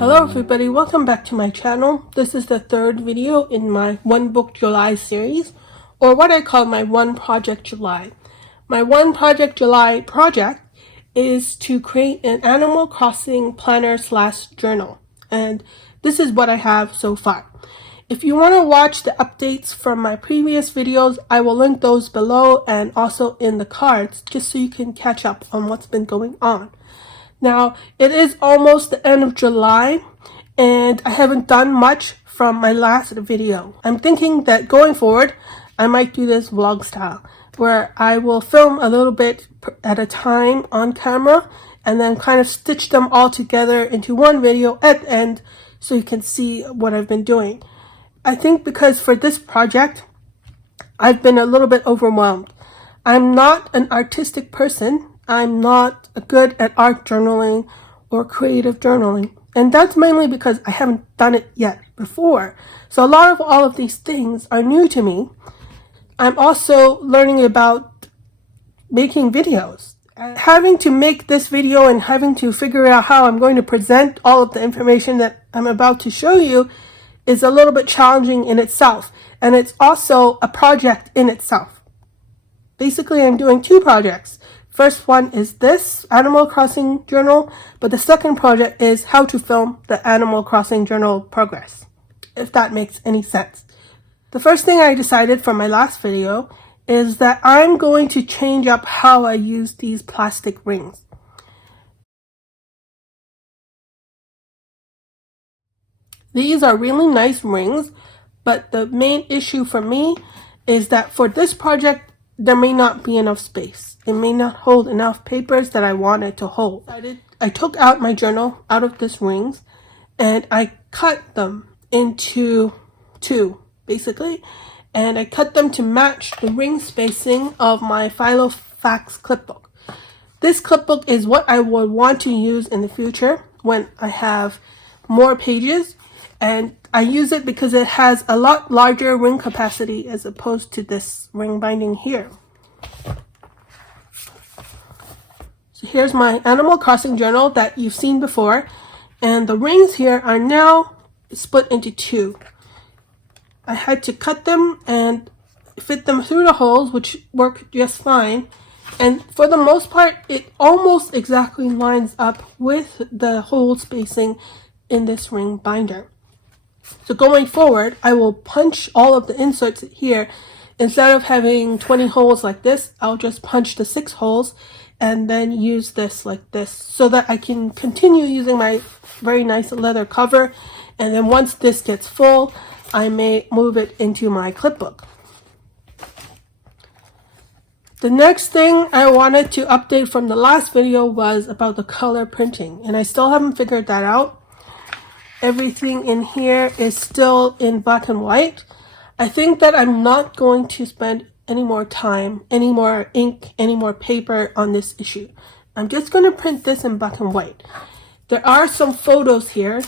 Hello everybody, welcome back to my channel. This is the third video in my One Book July series, or what I call my One Project July. My One Project July project is to create an Animal Crossing planner / journal, and this is what I have so far. If you want to watch the updates from my previous videos, I will link those below and also in the cards, just so you can catch up on what's been going on. Now, it is almost the end of July, and I haven't done much from my last video. I'm thinking that going forward, I might do this vlog style, where I will film a little bit at a time on camera, and then kind of stitch them all together into one video at the end, so you can see what I've been doing. I think because for this project, I've been a little bit overwhelmed. I'm not an artistic person. I'm not good at art journaling or creative journaling. And that's mainly because I haven't done it yet before. So a lot of all of these things are new to me. I'm also learning about making videos. Having to make this video and having to figure out how I'm going to present all of the information that I'm about to show you is a little bit challenging in itself. And it's also a project in itself. Basically, I'm doing two projects. First one is this Animal Crossing journal, but the second project is how to film the Animal Crossing journal progress, if that makes any sense. The first thing I decided from my last video is that I'm going to change up how I use these plastic rings. These are really nice rings, but the main issue for me is that for this project, there may not be enough space. It may not hold enough papers that I want it to hold. I took out my journal out of these rings and I cut them into two, basically. And I cut them to match the ring spacing of my Filofax clipbook. This clipbook is what I would want to use in the future when I have more pages. And I use it because it has a lot larger ring capacity as opposed to this ring binding here. So here's my Animal Crossing journal that you've seen before. And the rings here are now split into two. I had to cut them and fit them through the holes, which work just fine. And for the most part, it almost exactly lines up with the hole spacing in this ring binder. So going forward, I will punch all of the inserts here. Instead of having 20 holes like this, I'll just punch the 6 holes and then use this like this so that I can continue using my very nice leather cover. And then once this gets full, I may move it into my clipbook. The next thing I wanted to update from the last video was about the color printing, and I still haven't figured that out. Everything in here is still in black and white. I think that I'm not going to spend any more time, any more ink, any more paper on this issue. I'm just going to print this in black and white. There are some photos here.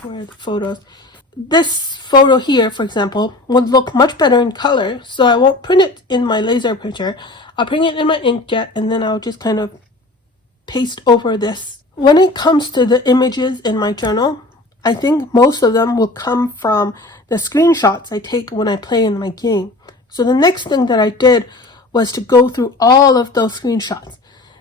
Where are the photos? This photo here, for example, would look much better in color, so I won't print it in my laser printer. I'll print it in my inkjet, and then I'll just kind of paste over this. When it comes to the images in my journal, I think most of them will come from the screenshots I take when I play in my game. So the next thing that I did was to go through all of those screenshots.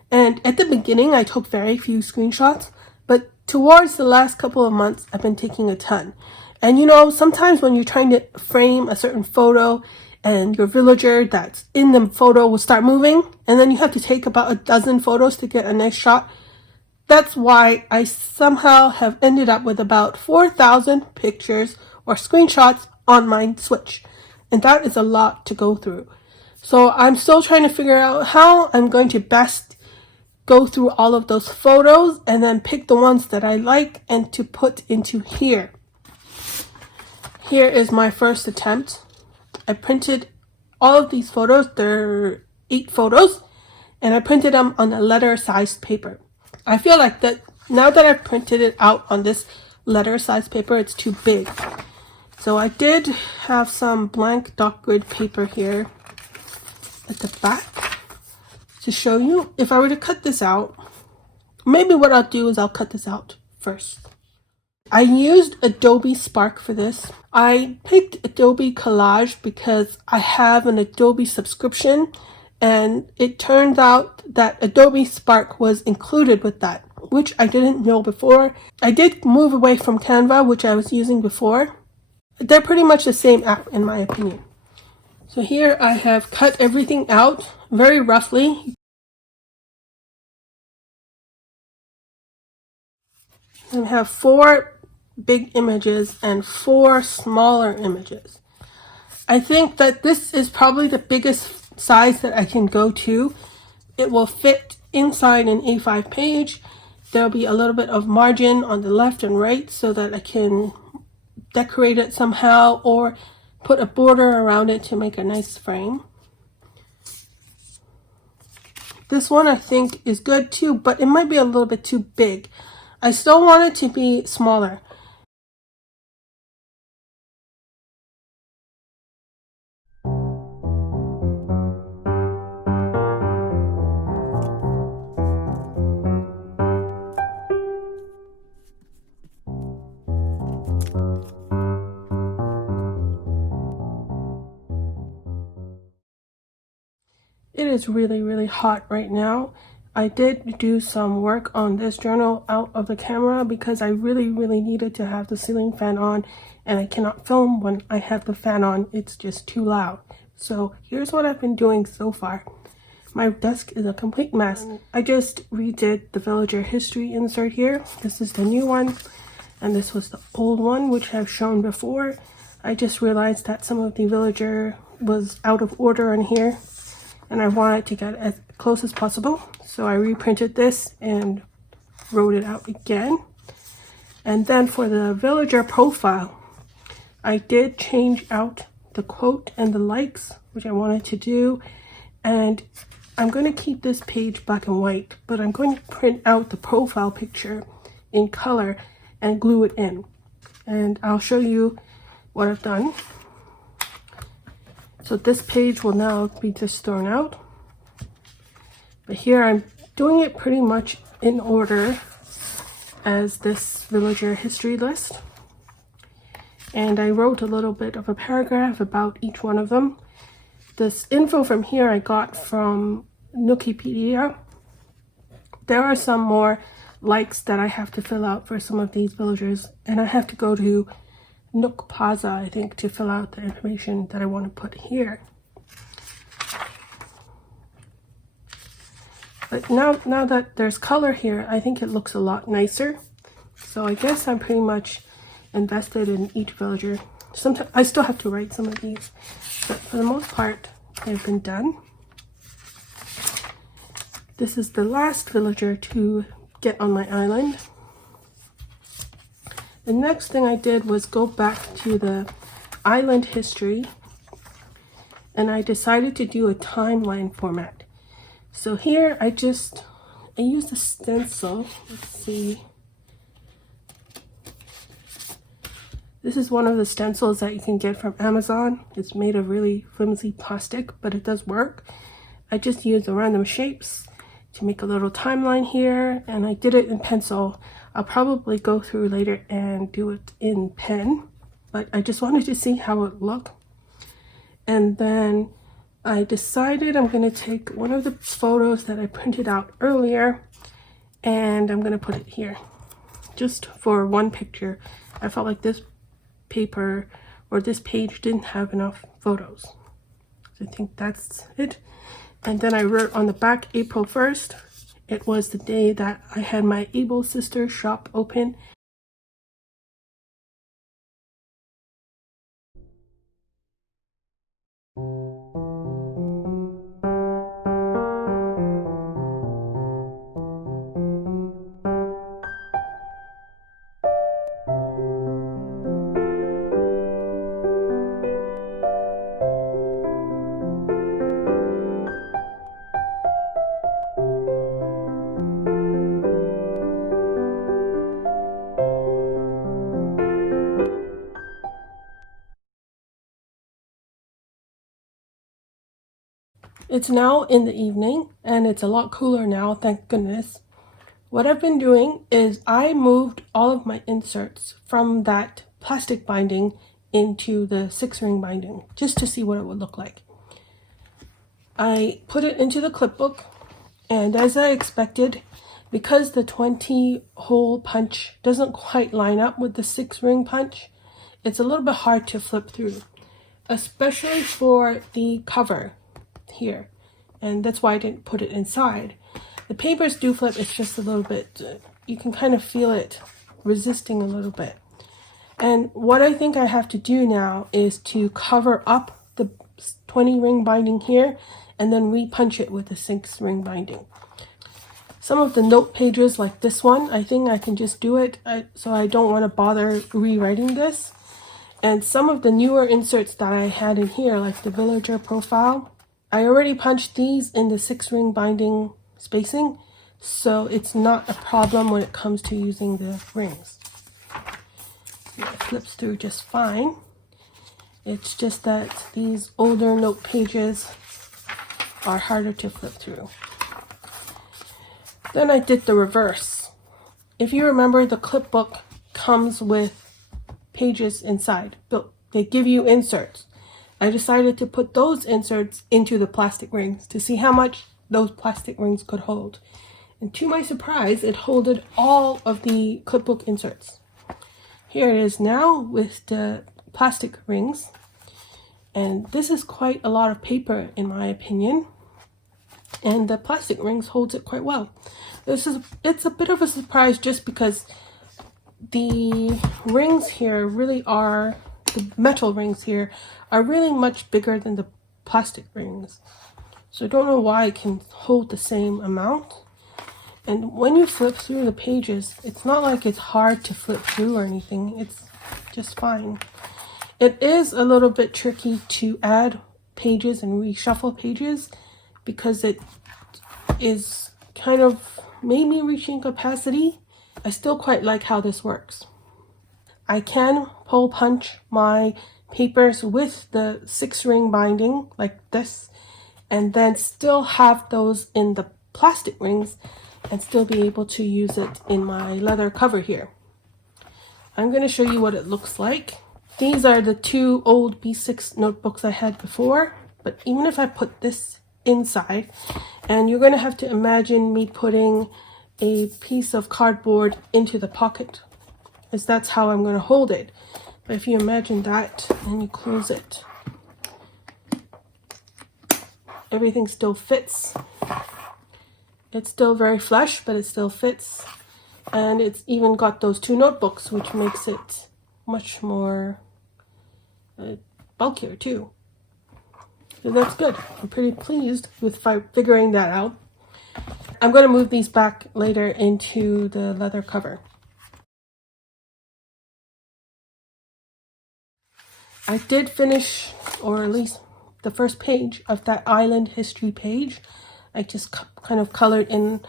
And at the beginning, I took very few screenshots, but towards the last couple of months, I've been taking a ton. And you know, sometimes when you're trying to frame a certain photo and your villager that's in the photo will start moving, and then you have to take about a dozen photos to get a nice shot. That's why I somehow have ended up with about 4,000 pictures or screenshots on my Switch. And that is a lot to go through. So I'm still trying to figure out how I'm going to best go through all of those photos and then pick the ones that I like and to put into here. Here is my first attempt. I printed all of these photos. There are 8 photos. And I printed them on a letter-sized paper. I feel like that now that I've printed it out on this letter-sized paper, it's too big. So I did have some blank dot grid paper here at the back to show you. If I were to cut this out, maybe what I'll do is I'll cut this out first. I used Adobe Spark for this. I picked Adobe Collage because I have an Adobe subscription, and it turned out that Adobe Spark was included with that, which I didn't know before. I did move away from Canva, which I was using before. They're pretty much the same app in my opinion. So here I have cut everything out very roughly. I have 4 big images and 4 smaller images. I think that this is probably the biggest size that I can go to. It will fit inside an A5 page. There'll be a little bit of margin on the left and right so that I can decorate it somehow or put a border around it to make a nice frame. This one I think is good too, but it might be a little bit too big. I still want it to be smaller. It is really, really hot right now. I did do some work on this journal out of the camera because I really, really needed to have the ceiling fan on, and I cannot film when I have the fan on. It's just too loud. So here's what I've been doing so far. My desk is a complete mess. I just redid the villager history insert here. This is the new one, and this was the old one, which I've shown before. I just realized that some of the villager was out of order on here, and I wanted to get as close as possible. So I reprinted this and wrote it out again. And then for the villager profile, I did change out the quote and the likes, which I wanted to do. And I'm going to keep this page black and white, but I'm going to print out the profile picture in color and glue it in. And I'll show you what I've done. So this page will now be just thrown out. But here I'm doing it pretty much in order as this villager history list. And I wrote a little bit of a paragraph about each one of them. This info from here I got from Wikipedia. There are some more likes that I have to fill out for some of these villagers, and I have to go to Nook Plaza, I think, to fill out the information that I want to put here. But now that there's color here, I think it looks a lot nicer. So I guess I'm pretty much invested in each villager. Sometimes I still have to write some of these, but for the most part, they've been done. This is the last villager to get on my island. The next thing I did was go back to the island history, and I decided to do a timeline format. So here I used a stencil. Let's see. This is one of the stencils that you can get from Amazon. It's made of really flimsy plastic, but it does work. I just used the random shapes to make a little timeline here, and I did it in pencil. I'll probably go through later and do it in pen, but I just wanted to see how it looked. And then I decided I'm going to take one of the photos that I printed out earlier, and I'm going to put it here just for one picture. I felt like this paper or this page didn't have enough photos. So I think that's it. And then I wrote on the back April 1st. It was the day that I had my Able Sister shop open. It's now in the evening, and it's a lot cooler now, thank goodness. What I've been doing is I moved all of my inserts from that plastic binding into the 6-ring binding just to see what it would look like. I put it into the clipbook, and as I expected, because the 20-hole punch doesn't quite line up with the 6-ring punch, it's a little bit hard to flip through, especially for the cover here, and that's why I didn't put it inside. The papers do flip, it's just a little bit, you can kind of feel it resisting a little bit. And what I think I have to do now is to cover up the 20-ring binding here and then repunch it with the 6-ring binding. Some of the note pages like this one, I think I can just do it, so I don't want to bother rewriting this. And some of the newer inserts that I had in here, like the villager profile, I already punched these in the 6-ring binding spacing, so it's not a problem when it comes to using the rings. It flips through just fine. It's just that these older note pages are harder to flip through. Then I did the reverse. If you remember, the clipbook comes with pages inside, but they give you inserts. I decided to put those inserts into the plastic rings to see how much those plastic rings could hold. And to my surprise, it holded all of the clipbook inserts. Here it is now with the plastic rings, and this is quite a lot of paper in my opinion, and the plastic rings holds it quite well. It's a bit of a surprise just because the rings here really are, the metal rings here are really much bigger than the plastic rings, so I don't know why it can hold the same amount. And when you flip through the pages, it's not like it's hard to flip through or anything. It's just fine. It is a little bit tricky to add pages and reshuffle pages because it is kind of maybe reaching capacity. I still quite like how this works. I can hole punch my papers with the 6-ring binding like this, and then still have those in the plastic rings and still be able to use it in my leather cover here. I'm going to show you what it looks like. These are the 2 old B6 notebooks I had before, but even if I put this inside, and you're going to have to imagine me putting a piece of cardboard into the pocket, as that's how I'm going to hold it. But if you imagine that and you close it, everything still fits. It's still very flush, but it still fits. And it's even got those 2 notebooks, which makes it much more bulkier too. So that's good. I'm pretty pleased with figuring that out. I'm going to move these back later into the leather cover. I did finish, or at least the first page of that island history page. I just kind of colored in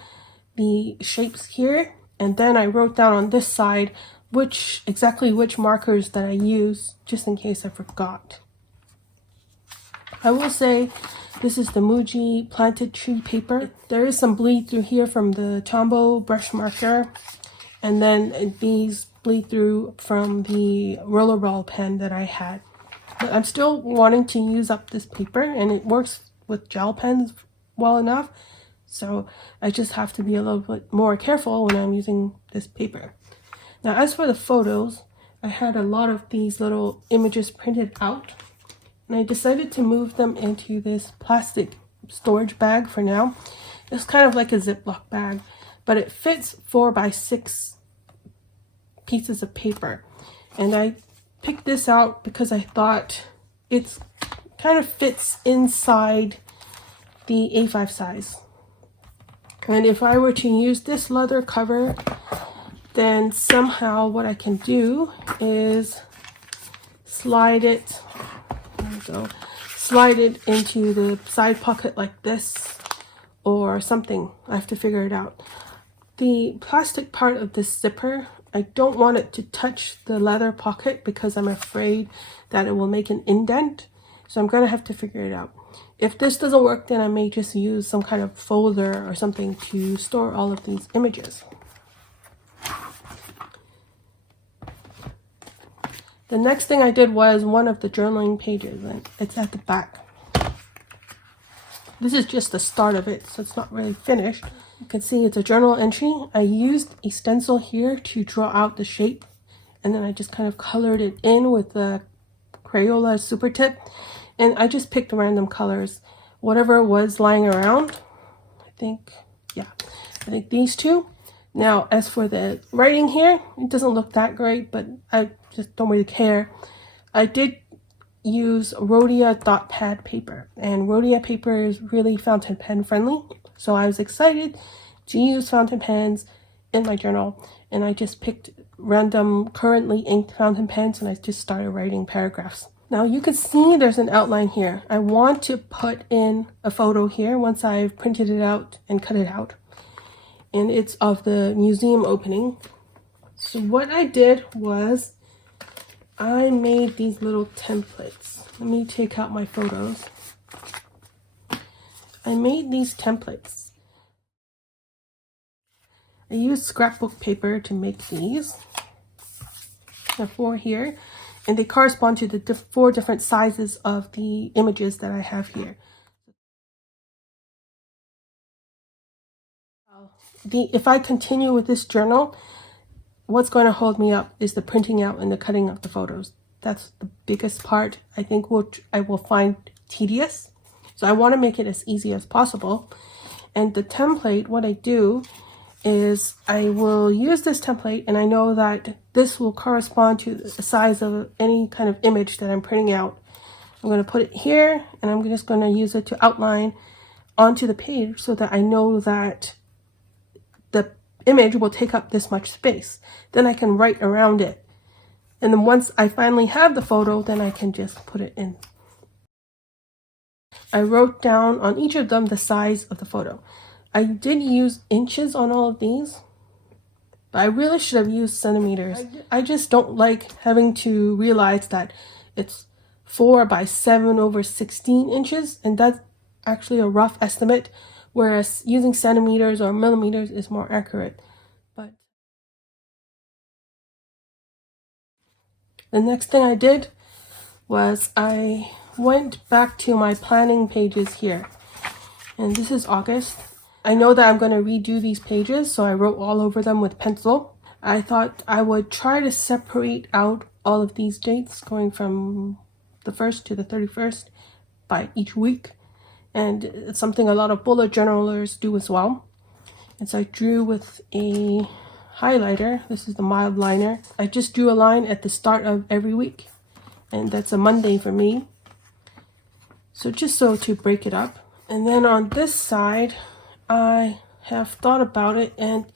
the shapes here, and then I wrote down on this side exactly which markers that I use, just in case I forgot. I will say this is the Muji planted tree paper. There is some bleed through here from the Tombow brush marker, and then these bleed through from the rollerball pen that I had. But I'm still wanting to use up this paper, and it works with gel pens well enough, so I just have to be a little bit more careful when I'm using this paper. Now, as for the photos, I had a lot of these little images printed out, and I decided to move them into this plastic storage bag for now. It's kind of like a Ziploc bag, but it fits 4 by 6 pieces of paper. And I picked this out because I thought it's kind of fits inside the A5 size. And if I were to use this leather cover, then somehow what I can do is slide it into the side pocket like this or something. I have to figure it out. The plastic part of this zipper, I don't want it to touch the leather pocket because I'm afraid that it will make an indent. So I'm going to have to figure it out. If this doesn't work, then I may just use some kind of folder or something to store all of these images. The next thing I did was one of the journaling pages, and it's at the back. This is just the start of it, so it's not really finished. You can see it's a journal entry. I used a stencil here to draw out the shape, and then I just kind of colored it in with the Crayola Super Tip, and I just picked random colors, whatever was lying around. I think these two. Now, as for the writing here, it doesn't look that great, but I just don't really care. I did use Rhodia dot pad paper, and Rhodia paper is really fountain pen friendly, so I was excited to use fountain pens in my journal, and I just picked random currently inked fountain pens, and I just started writing paragraphs. Now you can see there's an outline here. I want to put in a photo here once I've printed it out and cut it out, and it's of the museum opening. So what I did was I made these little templates. Let me take out my photos. I made these templates. I used scrapbook paper to make these. There are 4 here, and they correspond to the 4 different sizes of the images that I have here. If I continue with this journal, what's going to hold me up is the printing out and the cutting of the photos. That's the biggest part, I think, which I will find tedious. So I want to make it as easy as possible. And the template, what I do is I will use this template, and I know that this will correspond to the size of any kind of image that I'm printing out. I'm going to put it here, and I'm just going to use it to outline onto the page so that I know that the image will take up this much space. Then I can write around it. And then once I finally have the photo, then I can just put it in. I wrote down on each of them the size of the photo. I did use inches on all of these, but I really should have used centimeters. I just don't like having to realize that it's 4 by 7 over 16 inches, and that's actually a rough estimate, whereas using centimeters or millimeters is more accurate. But the next thing I did was I went back to my planning pages here, and this is August. I know that I'm going to redo these pages, so I wrote all over them with pencil. I thought I would try to separate out all of these dates going from the 1st to the 31st by each week, and it's something a lot of bullet journalers do as well. And so I drew with a highlighter. This is the mild liner. I just drew a line at the start of every week, and that's a Monday for me. So just so to break it up. And then on this side, I have thought about it, and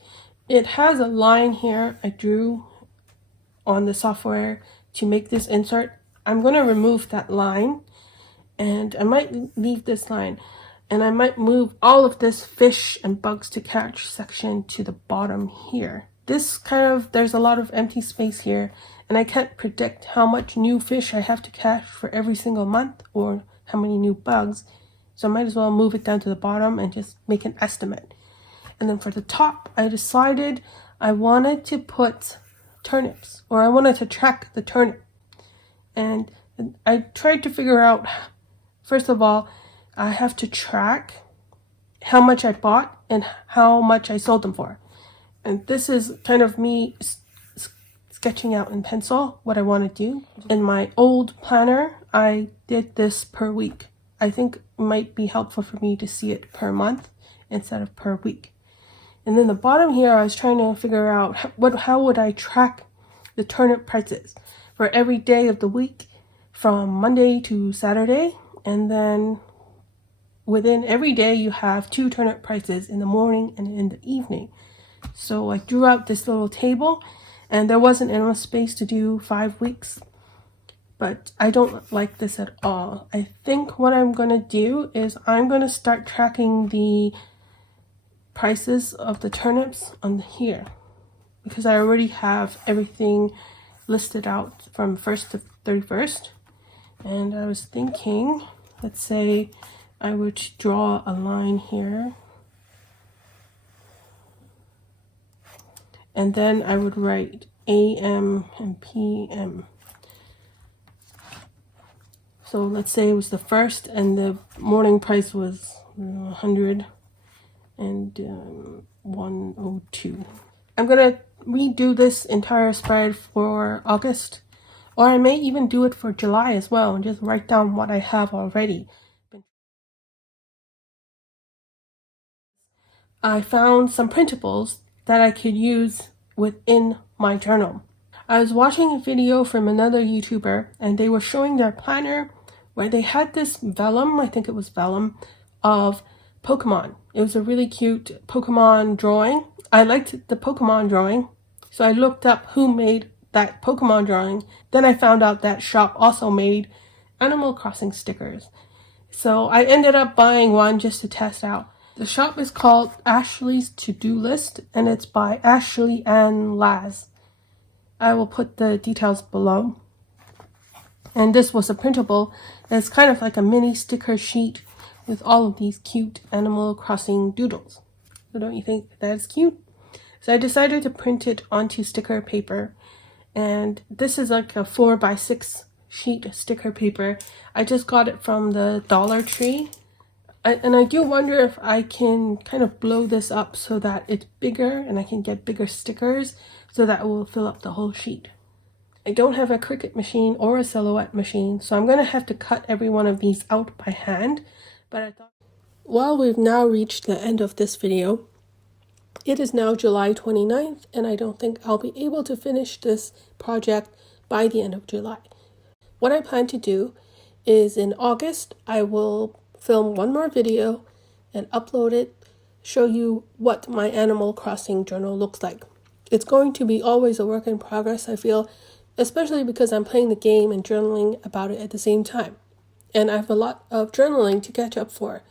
it has a line here I drew on the software to make this insert. I'm going to remove that line, and I might leave this line, and I might move all of this fish and bugs to catch section to the bottom here. This there's a lot of empty space here, and I can't predict how much new fish I have to catch for every single month or how many new bugs. So I might as well move it down to the bottom and just make an estimate. And then for the top, I decided I wanted to put turnips, or I wanted to track the turnip. And I tried to figure out, first of all, I have to track how much I bought and how much I sold them for. And this is kind of me sketching out in pencil what I want to do. In my old planner, I did this per week. I think it might be helpful for me to see it per month instead of per week. And then the bottom here, I was trying to figure out how would I track the turnip prices for every day of the week from Monday to Saturday. And then within every day, you have 2 turnip prices in the morning and in the evening. So I drew out this little table, and there wasn't enough space to do 5 weeks. But I don't like this at all. I think what I'm going to do is I'm going to start tracking the prices of the turnips on here, because I already have everything listed out from 1st to 31st. And I was thinking, let's say I would draw a line here. And then I would write AM and PM. So let's say it was the first and the morning price was 100 and 102. I'm gonna redo this entire spread for August, or I may even do it for July as well and just write down what I have already. I found some printables that I could use within my journal. I was watching a video from another YouTuber and they were showing their planner where they had this vellum, I think it was vellum, of Pokemon. It was a really cute Pokemon drawing. I liked the Pokemon drawing, so I looked up who made that Pokemon drawing. Then I found out that shop also made Animal Crossing stickers. So I ended up buying one just to test out. The shop is called Ashley's To-Do List and it's by Ashley and Laz. I will put the details below. And this was a printable. It's kind of like a mini sticker sheet with all of these cute Animal Crossing doodles. So don't you think that is cute? So I decided to print it onto sticker paper. And this is like a 4x6 sheet sticker paper. I just got it from the Dollar Tree. And I do wonder if I can kind of blow this up so that it's bigger and I can get bigger stickers so that it will fill up the whole sheet. I don't have a Cricut machine or a Silhouette machine, so I'm going to have to cut every one of these out by hand. But I thought, well, we've now reached the end of this video. It is now July 29th, and I don't think I'll be able to finish this project by the end of July. What I plan to do is in August, I will film one more video and upload it, show you what my Animal Crossing journal looks like. It's going to be always a work in progress, I feel, especially because I'm playing the game and journaling about it at the same time. And I have a lot of journaling to catch up for.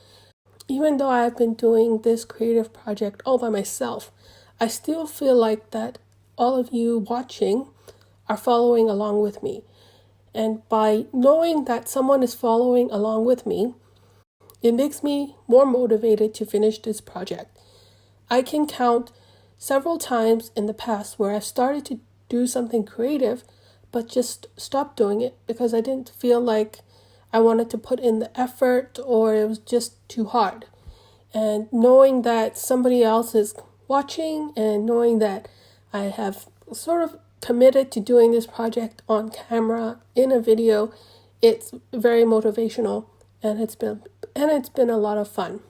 Even though I've been doing this creative project all by myself, I still feel like that all of you watching are following along with me. And by knowing that someone is following along with me, it makes me more motivated to finish this project. I can count several times in the past where I've started to do something creative, but just stopped doing it because I didn't feel like I wanted to put in the effort or it was just too hard. And knowing that somebody else is watching and knowing that I have sort of committed to doing this project on camera in a video, it's very motivational and it's been a lot of fun.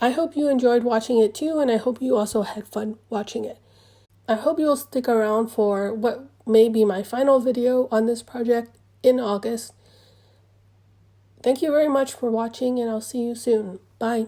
I hope you enjoyed watching it too, and I hope you also had fun watching it. I hope you'll stick around for what may be my final video on this project in August. Thank you very much for watching, and I'll see you soon. Bye.